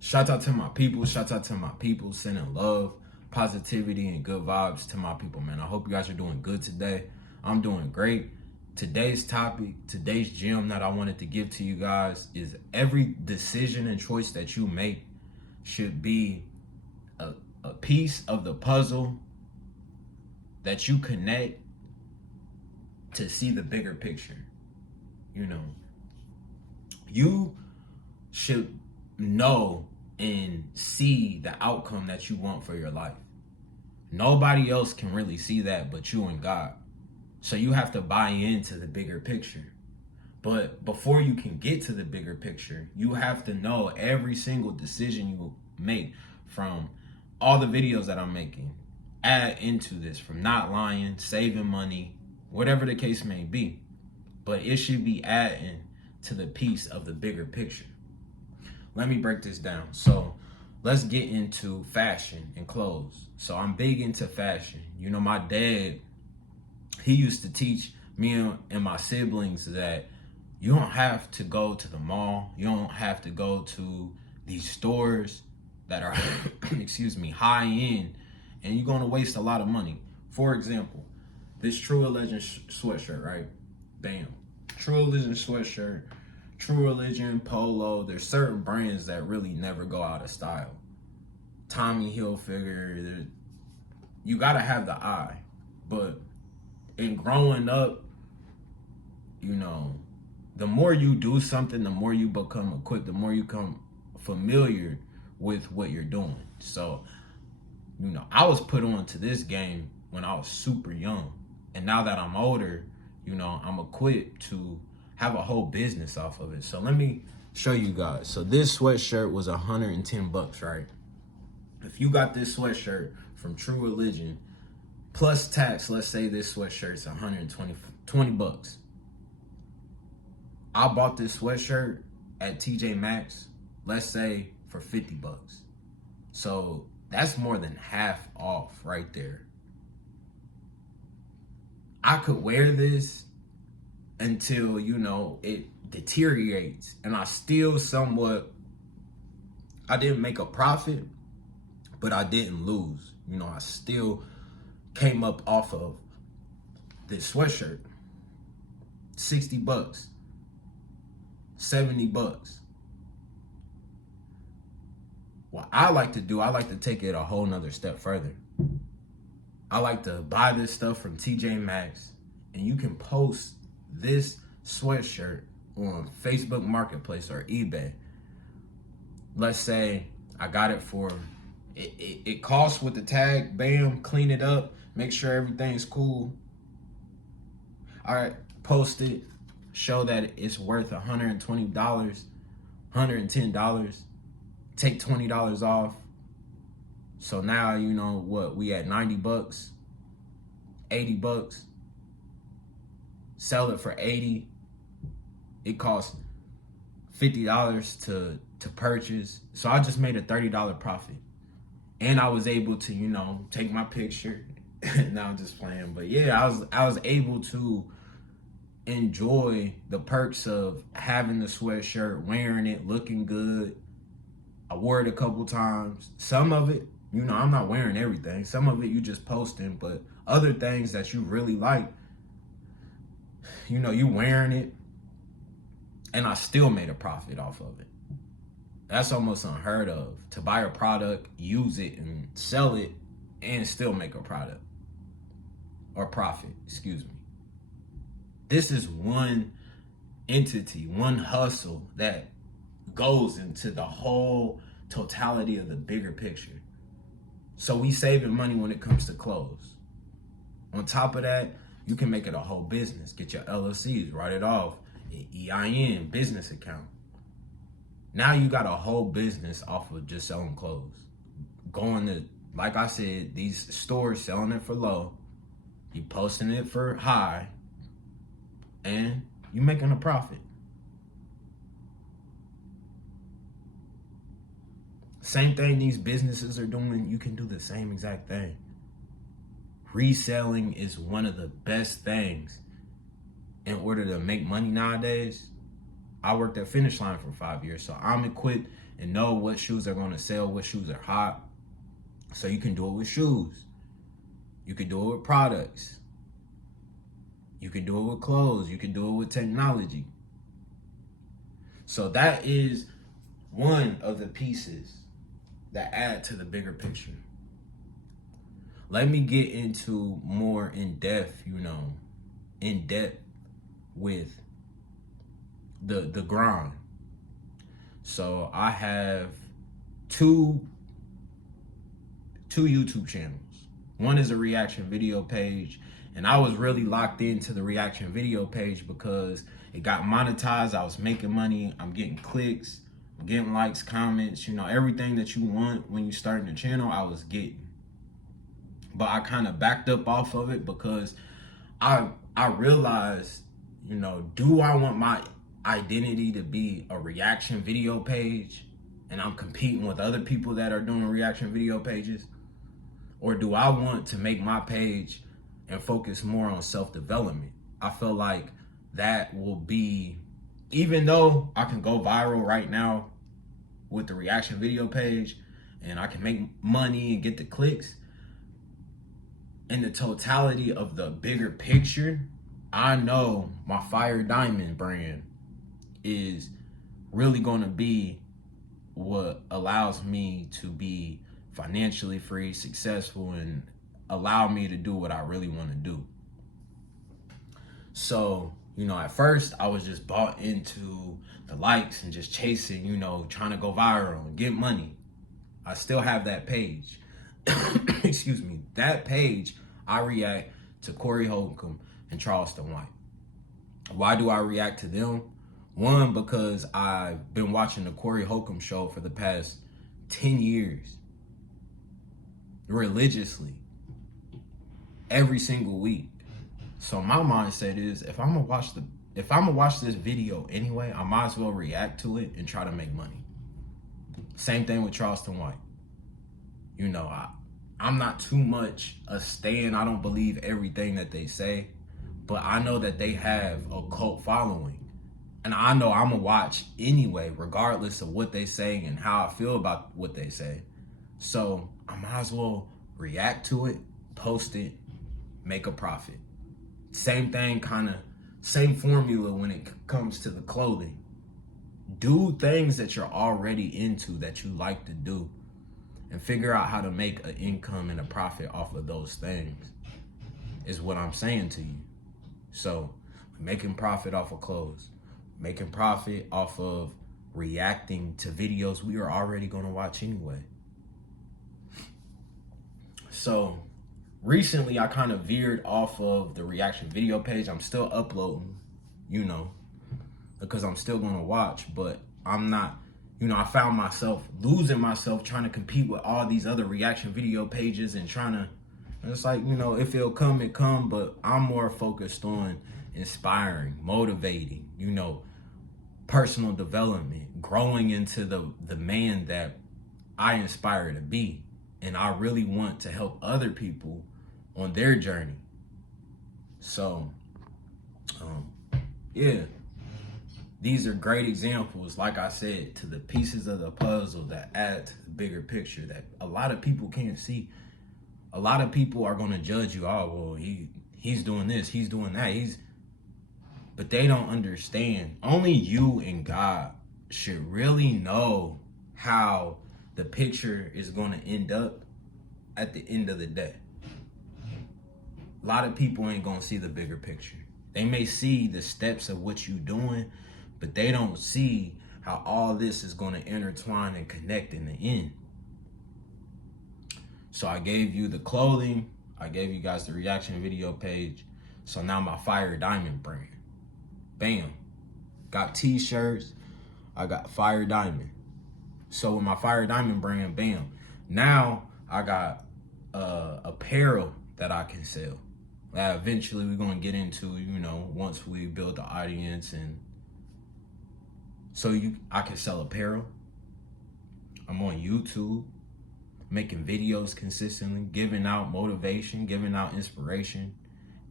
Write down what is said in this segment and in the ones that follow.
Shout out to my people. Shout out to my people. Sending love, positivity, and good vibes to my people, man. I hope you guys are doing good today. I'm doing great. Today's topic, today's gem that I wanted to give to you guys is every decision and choice that you make should be a piece of the puzzle that you connect to see the bigger picture. You know, you should know and see the outcome that you want for your life. Nobody else can really see that but you and God. So you have to buy into the bigger picture. But before you can get to the bigger picture, you have to know every single decision you make, from all the videos that I'm making, add into this, from not lying, saving money, whatever the case may be. But it should be adding to the piece of the bigger picture. Let me break this down. So let's get into fashion and clothes. So I'm big into fashion. You know, my dad, he used to teach me and my siblings that you don't have to go to the mall. You don't have to go to these stores that are, high end, and you're going to waste a lot of money. For example, this True Religion sweatshirt, right? Bam. True Religion sweatshirt, True Religion polo. There's certain brands that really never go out of style. Tommy Hilfiger, you got to have the eye. But in growing up, you know, the more you do something, the more you become equipped, the more you become familiar with what you're doing. So, you know, I was put on to this game when I was super young. And now that I'm older, you know, I'm equipped to have a whole business off of it. So let me show you guys. So this sweatshirt was $110, right? If you got this sweatshirt from True Religion, plus tax, let's say this sweatshirt's $120. I bought this sweatshirt at TJ Maxx, let's say for $50. So that's more than half off right there. I could wear this until, you know, it deteriorates, and I still I didn't make a profit, but I didn't lose. You know, I still came up off of this sweatshirt. $60, $70. What I like to do, I like to take it a whole nother step further. I like to buy this stuff from TJ Maxx, and you can post this sweatshirt on Facebook Marketplace or eBay. Let's say I got it for, it costs with the tag, bam, clean it up, make sure everything's cool. All right, post it, show that it's worth $120, $110, take $20 off. So now, you know what, we at $90, $80, sell it for $80. It costs $50 to purchase. So I just made a $30 profit. And I was able to, you know, take my picture. Now I'm just playing. But yeah, I was able to enjoy the perks of having the sweatshirt, wearing it, looking good. I wore it a couple times. Some of it, you know, I'm not wearing everything. Some of it you just posting, but other things that you really like, you know, you wearing it, and I still made a profit off of it. That's almost unheard of, to buy a product, use it, and sell it, and still make a product or profit, excuse me. This is one entity, one hustle that goes into the whole totality of the bigger picture. So we saving money when it comes to clothes. On top of that, you can make it a whole business. Get your LLCs, write it off, EIN, business account. Now you got a whole business off of just selling clothes. Going to, like I said, these stores selling it for low, you posting it for high, and you making a profit. Same thing these businesses are doing, you can do the same exact thing. Reselling is one of the best things in order to make money nowadays. I worked at Finish Line for 5 years, so I'm equipped and know what shoes are going to sell, what shoes are hot. So you can do it with shoes. You can do it with products. You can do it with clothes. You can do it with technology. So that is one of the pieces that add to the bigger picture. Let me get into more in depth with the grind. So I have two YouTube channels. One is a reaction video page, and I was really locked into the reaction video page because it got monetized. I was making money. I'm getting clicks, I'm getting likes, comments, everything that you want when you starting a channel, I was getting. But I kind of backed up off of it because I realized, do I want my identity to be a reaction video page and I'm competing with other people that are doing reaction video pages? Or do I want to make my page and focus more on self-development? I feel like that will be, even though I can go viral right now with the reaction video page and I can make money and get the clicks, in the totality of the bigger picture, I know my Fire Diamond brand is really going to be what allows me to be financially free, successful, and allow me to do what I really want to do. So, at first I was just bought into the likes and just chasing, trying to go viral and get money. I still have that page. Excuse me. That page, I react to Corey Holcomb and Charleston White. Why do I react to them? One, because I've been watching the Corey Holcomb show for the past 10 years. Religiously. Every single week. So my mindset is, if I'm gonna watch this video anyway, I might as well react to it and try to make money. Same thing with Charleston White. I'm not too much a stan. I don't believe everything that they say, but I know that they have a cult following. And I know I'm gonna watch anyway, regardless of what they say and how I feel about what they say. So I might as well react to it, post it, make a profit. Same thing, same formula when it comes to the clothing. Do things that you're already into, that you like to do, and figure out how to make an income and a profit off of those things, is what I'm saying to you. So making profit off of clothes, making profit off of reacting to videos we are already going to watch anyway. So recently I kind of veered off of the reaction video page. I'm still uploading, because I'm still going to watch, but I'm not, I found myself losing myself trying to compete with all these other reaction video pages and it's like, if it'll come, it come, but I'm more focused on inspiring, motivating, personal development, growing into the man that I inspire to be. And I really want to help other people on their journey. So, these are great examples, like I said, to the pieces of the puzzle that add to the bigger picture that a lot of people can't see. A lot of people are going to judge you. Oh, well, he's doing this, he's doing that. But they don't understand. Only you and God should really know how the picture is going to end up at the end of the day. A lot of people ain't going to see the bigger picture. They may see the steps of what you're doing, but they don't see how all this is going to intertwine and connect in the end. So I gave you the clothing. I gave you guys the reaction video page. So now my Fire Diamond brand. Bam. Got t-shirts. I got Fire Diamond. So with my Fire Diamond brand, bam. Now I got apparel that I can sell. Eventually we're going to get into, once we build the audience, and so I can sell apparel. I'm on YouTube, making videos consistently, giving out motivation, giving out inspiration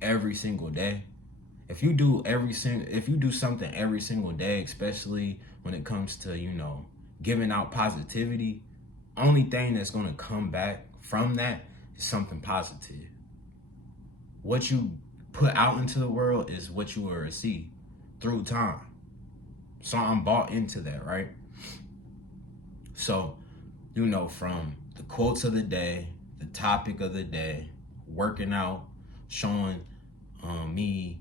every single day. If you do something every single day, especially when it comes to, giving out positivity, only thing that's going to come back from that is something positive. What you put out into the world is what you will receive through time. So I'm bought into that, right? So, from the quotes of the day, the topic of the day, working out, showing me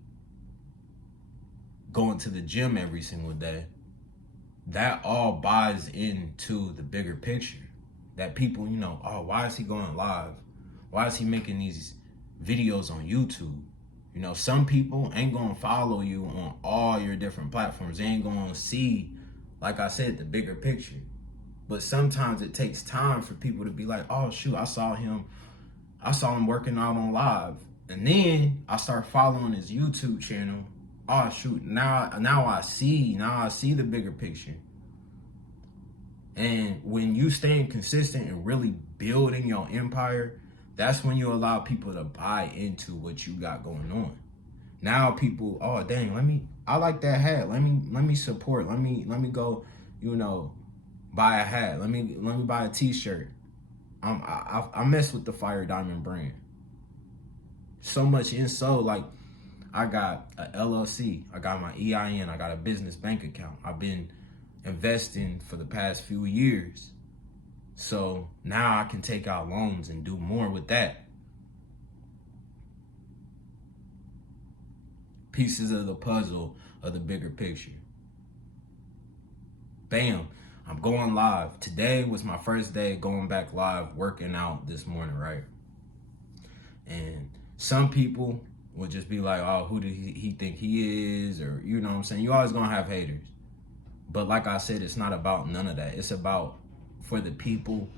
going to the gym every single day, that all buys into the bigger picture. That people, oh, why is he going live? Why is he making these videos on YouTube? Some people ain't gonna follow you on all your different platforms. They ain't gonna see, like I said, the bigger picture. But sometimes it takes time for people to be like, oh shoot, I saw him working out on live. And then I start following his YouTube channel. Oh shoot, now I see the bigger picture. And when you staying consistent and really building your empire, that's when you allow people to buy into what you got going on. Now people, oh dang, I like that hat. Let me support. Let me go, buy a hat. Let me buy a t-shirt. I mess with the Fire Diamond brand. So much like I got a LLC, I got my EIN, I got a business bank account. I've been investing for the past few years. So now I can take out loans and do more with that. Pieces of the puzzle of the bigger picture. Bam, I'm going live. Today was my first day going back live, working out this morning, right? And some people would just be like, oh, who did he think he is? Or, you know what I'm saying? You always gonna have haters. But like I said, it's not about none of that. It's about for the people.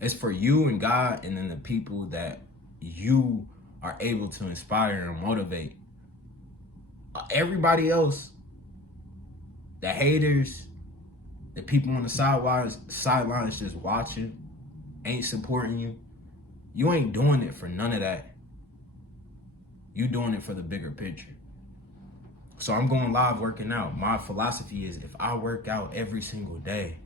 It's for you and God, and then the people that you are able to inspire and motivate. Everybody else, the haters, the people on the sidelines just watching, ain't supporting you. You ain't doing it for none of that. You doing it for the bigger picture. So I'm going live working out. My philosophy is if I work out every single day,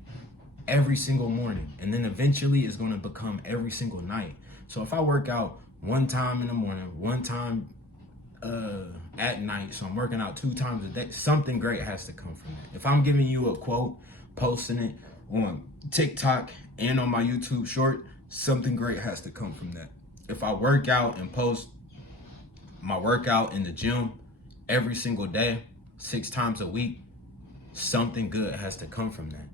every single morning, and then eventually it's going to become every single night. So if I work out one time in the morning, one time at night, so I'm working out 2 times a day, something great has to come from that. If I'm giving you a quote, posting it on TikTok and on my YouTube short, something great has to come from that. If I work out and post my workout in the gym every single day, 6 times a week, something good has to come from that.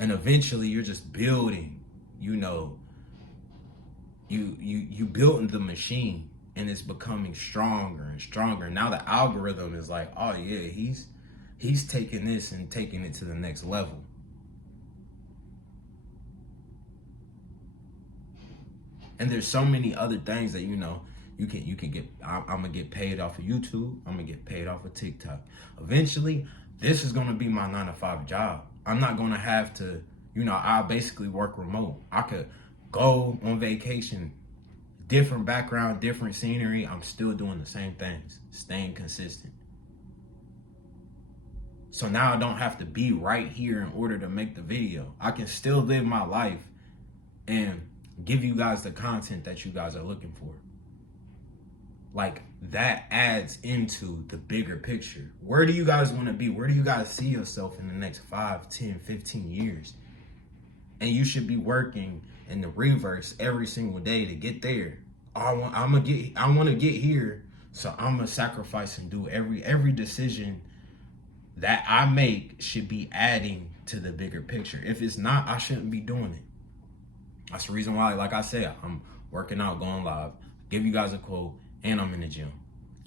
And eventually you're just building, you building the machine, and it's becoming stronger and stronger. Now the algorithm is like, oh yeah, he's taking this and taking it to the next level. And there's so many other things that you can get. I'm gonna get paid off of YouTube. I'm gonna get paid off of TikTok. Eventually, this is gonna be my 9-to-5 job. I'm not gonna have to, I basically work remote. I could go on vacation, different background, different scenery. I'm still doing the same things, staying consistent. So now I don't have to be right here in order to make the video. I can still live my life and give you guys the content that you guys are looking for. Like, that adds into the bigger picture. Where do you guys want to be? Where do you guys see yourself in the next 5, 10, 15 years? And you should be working in the reverse every single day to get there. I want to get here, so I'm gonna sacrifice and do every decision that I make should be adding to the bigger picture. If it's not, I shouldn't be doing it. That's the reason why, like I said, I'm working out, going live, give you guys a quote, and I'm in the gym.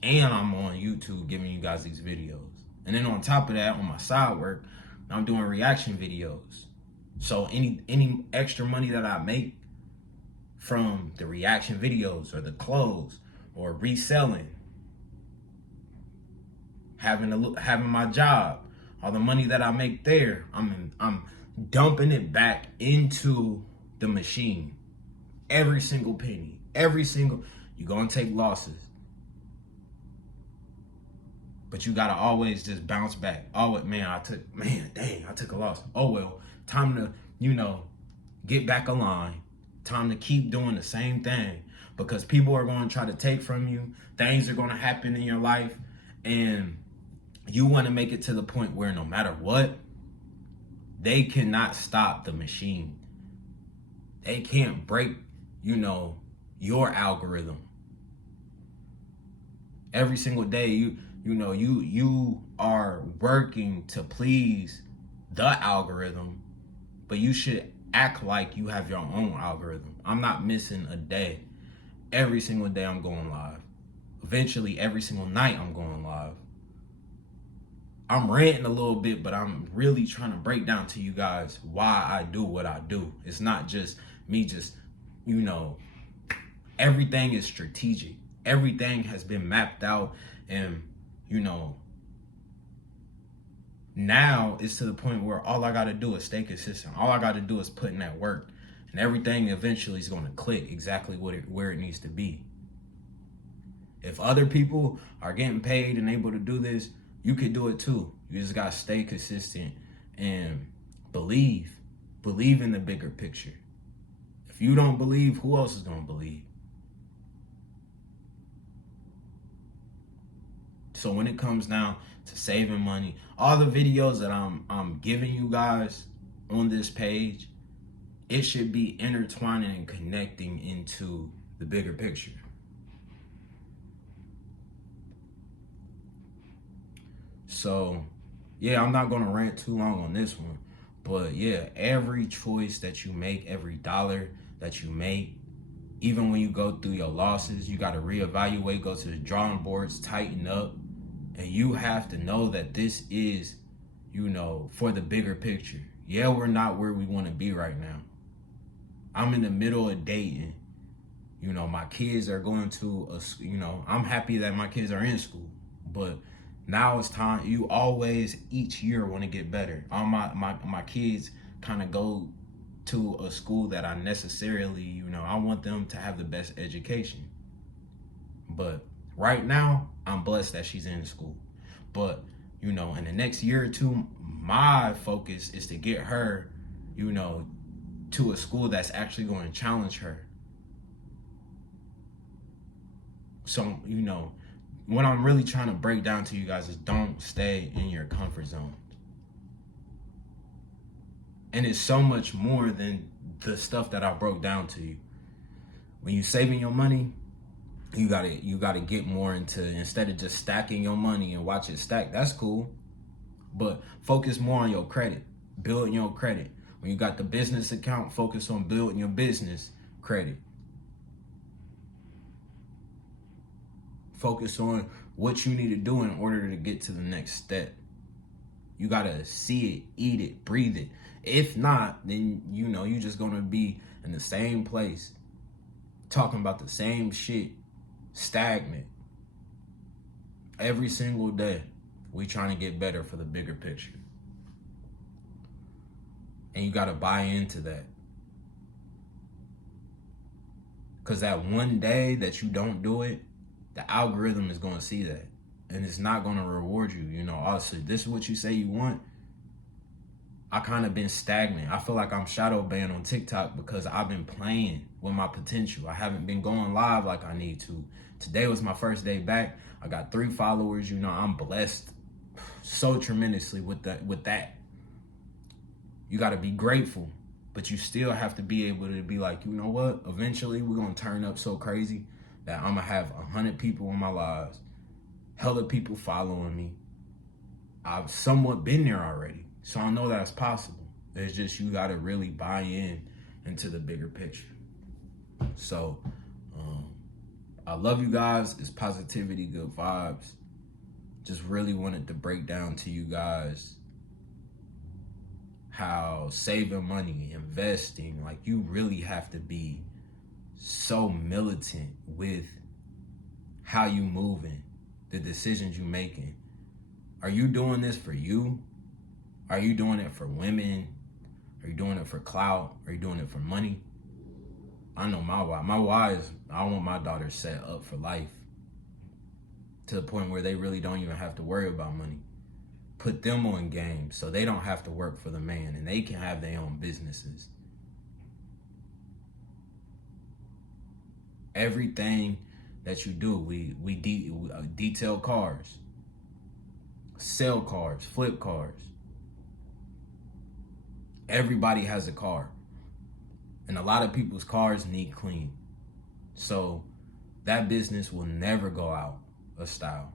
And I'm on YouTube giving you guys these videos. And then on top of that, on my side work, I'm doing reaction videos. So any extra money that I make from the reaction videos or the clothes or reselling, having my job, all the money that I make there, I'm dumping it back into the machine. Every single penny, you're gonna take losses, but you gotta always just bounce back. Oh man, I took a loss. Oh well, Time to, you know, get back aligned. Time to keep doing the same thing, because people are going to try to take from you. Things are going to happen in your life, and you want to make it to the point where no matter what, they cannot stop the machine. They can't break, you know, your algorithm. Every single day, you are working to please the algorithm, but you should act like you have your own algorithm. I'm not missing a day. Every single day I'm going live. Eventually, every single night I'm going live. I'm ranting a little bit, but I'm really trying to break down to you guys why I do what I do. It's not just me just, you know, everything is strategic. Everything has been mapped out, and, you know, now it's to the point where all I got to do is stay consistent. All I got to do is put in that work, and everything eventually is going to click exactly where it needs to be. If other people are getting paid and able to do this, you could do it too. You just got to stay consistent and believe in the bigger picture. If you don't believe, who else is going to believe? So when it comes down to saving money, all the videos that I'm giving you guys on this page, it should be intertwining and connecting into the bigger picture. So, yeah, I'm not going to rant too long on this one. But, yeah, every choice that you make, every dollar that you make, even when you go through your losses, you got to reevaluate, go to the drawing boards, tighten up. And you have to know that this is, you know, for the bigger picture. Yeah, we're not where we want to be right now. I'm in the middle of dating. You know, my kids are going to, I'm happy that my kids are in school. But now it's time. You always, each year, want to get better. All my kids kind of go to a school that I necessarily, I want them to have the best education. But right now, I'm blessed that she's in school. But, in the next year or two, my focus is to get her, to a school that's actually going to challenge her. So, what I'm really trying to break down to you guys is don't stay in your comfort zone. And it's so much more than the stuff that I broke down to you. When you're saving your money, you gotta get more into, instead of just stacking your money and watch it stack, that's cool. But focus more on your credit, building your credit. When you got the business account, focus on building your business credit. Focus on what you need to do in order to get to the next step. You gotta see it, eat it, breathe it. If not, then you're just gonna be in the same place, talking about the same shit, stagnant. Every single day, we trying to get better for the bigger picture. And you gotta buy into that. Because that one day that you don't do it, the algorithm is going to see that. And it's not going to reward you. Also, this is what you say you want. I kind of been stagnant. I feel like I'm shadow banned on TikTok because I've been playing with my potential. I haven't been going live like I need to. Today was my first day back. I got 3 followers. I'm blessed so tremendously with that. You got to be grateful. But you still have to be able to be like, you know what? Eventually, we're going to turn up so crazy that I'm going to have 100 people in my lives, hella people following me. I've somewhat been there already, so I know that's possible. It's just you got to really buy into the bigger picture. So, I love you guys. It's positivity, good vibes. Just really wanted to break down to you guys how saving money, investing, like you really have to be so militant with how you moving, the decisions you making. Are you doing this for you? Are you doing it for women? Are you doing it for clout? Are you doing it for money? I know my why. My why is I want my daughters set up for life to the point where they really don't even have to worry about money. put them on game so they don't have to work for the man and they can have their own businesses. Everything that you do, we detail cars, sell cars, flip cars. Everybody has a car, and a lot of people's cars need clean. So that business will never go out of style.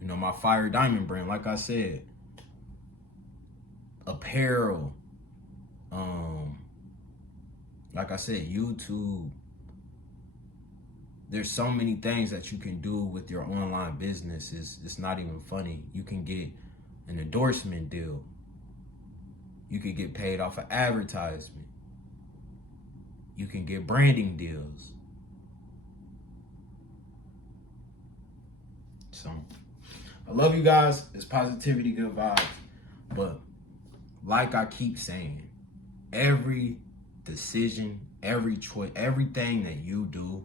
You know, my Fire Diamond brand, like I said, apparel, like I said, YouTube. There's so many things that you can do with your online business. It's not even funny. You can get an endorsement deal. You can get paid off of advertisement. You can get branding deals. So, I love you guys. It's positivity, good vibes. But like I keep saying, every decision, every choice, everything that you do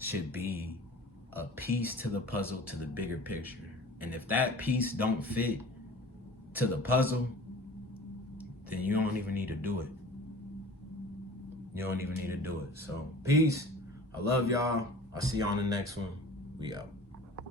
should be a piece to the puzzle, to the bigger picture. And if that piece don't fit to the puzzle, then you don't even need to do it. You don't even need to do it. So peace. I love y'all. I'll see you on the next one. We out.